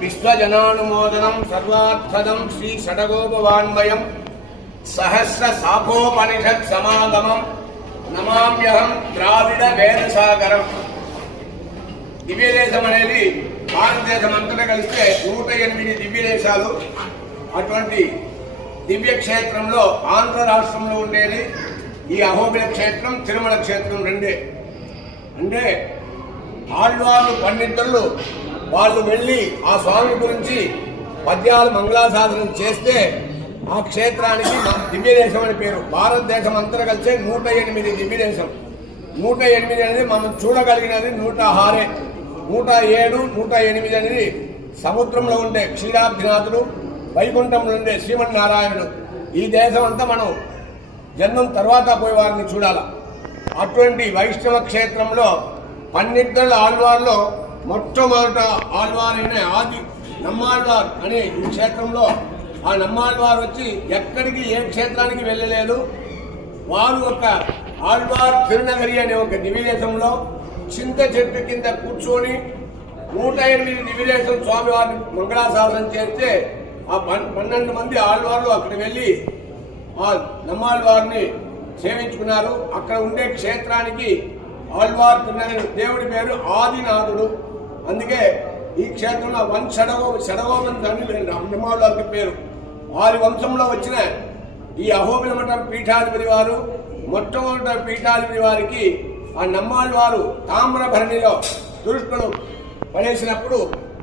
విశ్వజనానుమోదనం సర్వార్థదం శ్రీ షడగోపవాన్వయం సహస్ర శాఖోపనిషత్ సమాగమం నమామ్యహం ద్రావిడ వేదసాగరం. దివ్యదేశం అనేది భారతదేశం అంతటా కలిస్తే నూట ఎనిమిది దివ్యదేశాలు. అటువంటి దివ్య క్షేత్రంలో ఆంధ్ర రాష్ట్రంలో ఉండేది. ఈ అహోబిల క్షేత్రం తిరుమల క్షేత్రం రెండే. అంటే ఆళ్వాళ్ళు పండితులు వాళ్ళు వెళ్ళి ఆ స్వామి గురించి పద్యాలు మంగళాసాధనం చేస్తే ఆ క్షేత్రానికి మన దివ్యదేశం అని పేరు. భారతదేశం అంతా కలిసే నూట ఎనిమిది దివ్యదేశం. నూట ఎనిమిది అనేది మనం చూడగలిగినది నూట ఆరే. నూట ఏడు నూట ఎనిమిది అనేది సముద్రంలో ఉండే క్షీరాబ్ధినాథుడు వైకుంఠంలో ఉండే శ్రీమన్నారాయణుడు. ఈ దేశం అంతా మనం జన్మం తర్వాత పోయే వారిని చూడాల. అటువంటి వైష్ణవ క్షేత్రంలో పన్నెండుల ఆళ్వార్లో మొట్టమొదట ఆళ్వారైన ఆది నమ్మాళ్వార్ అనే ఈ క్షేత్రంలో ఆ నమ్మాళ్వారు వచ్చి ఎక్కడికి ఏ క్షేత్రానికి వెళ్ళలేదు. వారు ఒక ఆళ్వార్ తిరునగరి అనే ఒక దివ్యదేశంలో చింత చెట్టు కింద కూర్చొని నూట ఎనిమిది దివ్యదేశం స్వామివారిని చేస్తే ఆ పన్- పన్నెండు మంది ఆళ్వార్లు అక్కడికి వెళ్ళి ఆ నమ్మాళ్వారిని సేవించుకున్నారు. అక్కడ ఉండే క్షేత్రానికి ఆళ్వార్ తిరునగరి దేవుడి పేరు ఆదినాథుడు. అందుకే ఈ క్షేత్రంలో వన్ షడగో షడగోమని అని నమ్మాళ్ళవారికి పేరు. వారి వంశంలో వచ్చిన ఈ అహోబిల మఠం పీఠాధిపతి వారు మొట్టమొదటి పీఠాధిపతి వారికి ఆ నమ్మాళ్ళ వారు తామ్రభరణిలో దురుష్టులు పడేసినప్పుడు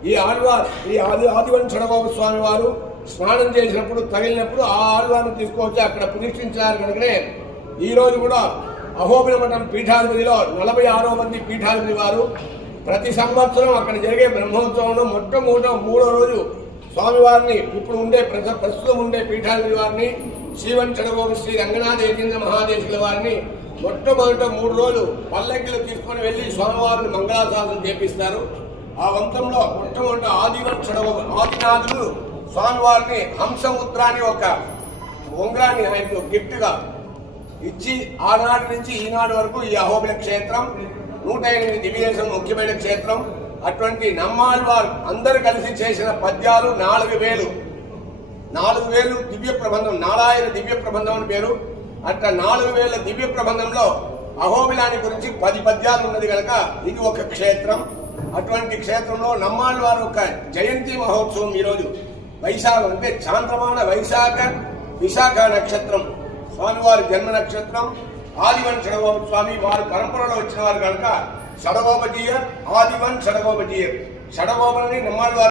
ఈ ఆళ్వార్ ఈ ఆది ఆదివన్ చడగోప స్వామి వారు స్నానం చేసినప్పుడు తగిలినప్పుడు ఆ ఆళ్వార్ని తీసుకొచ్చి అక్కడ ప్రతిష్ఠించారు కనుకనే ఈరోజు కూడా అహోబిల మఠం పీఠాధిపతిలో నలభై ఆరో మంది పీఠాధిపతి వారు ప్రతి సంవత్సరం అక్కడ జరిగే బ్రహ్మోత్సవంలో మొట్టమొదట మూడో రోజు స్వామివారిని ఇప్పుడు ఉండే ప్రజ- ప్రస్తుతం ఉండే పీఠాధిపతి వారిని శ్రీవన్ చడగోప శ్రీ రంగనాథ యజేంద్ర మహాదేశుల వారిని మొట్టమొదట మూడు రోజులు పల్లకిలో తీసుకొని వెళ్ళి స్వామివారిని మంగళాశాసనం చేపిస్తారు. ఆ వంశంలో మొట్టమొదట ఆదివన్ చడగోప ఆదినాథుడు స్వామివారిని హంసముద్ర అని ఒక ఉంగరాన్ని ఆయనకు గిఫ్ట్గా ఇచ్చి ఆనాటి నుంచి ఈనాడు వరకు ఈ అహోబిల క్షేత్రం నూట ఎనిమిది దివ్యదేశం ముఖ్యమైన క్షేత్రం. అటువంటి నమ్మాల్వార్ అందరు కలిసి చేసిన పద్యాలు నాలుగు వేలు. నాలుగు వేలు దివ్య ప్రబంధం నారాయణ దివ్య ప్రబంధం అని పేరు. అట్లా నాలుగు వేల దివ్య ప్రబంధంలో అహోబిలాని గురించి పది పద్యాలు ఉన్నది కనుక ఇది ఒక క్షేత్రం. అటువంటి క్షేత్రంలో నమ్మాళ్ళ వారు ఒక జయంతి మహోత్సవం ఈరోజు. వైశాఖ అంటే చాంద్రమాన వైశాఖ విశాఖ నక్షత్రం. స్వామివారి జన్మ నక్షత్రం. ఆదివన్ షడగోప స్వామి వారి పరంపరలో వచ్చిన వారు కనుక షడగోపజీయర్ ఆదివన్ షడగోపజీయర్ షడగోపని నమ్మాళ్ళ వారు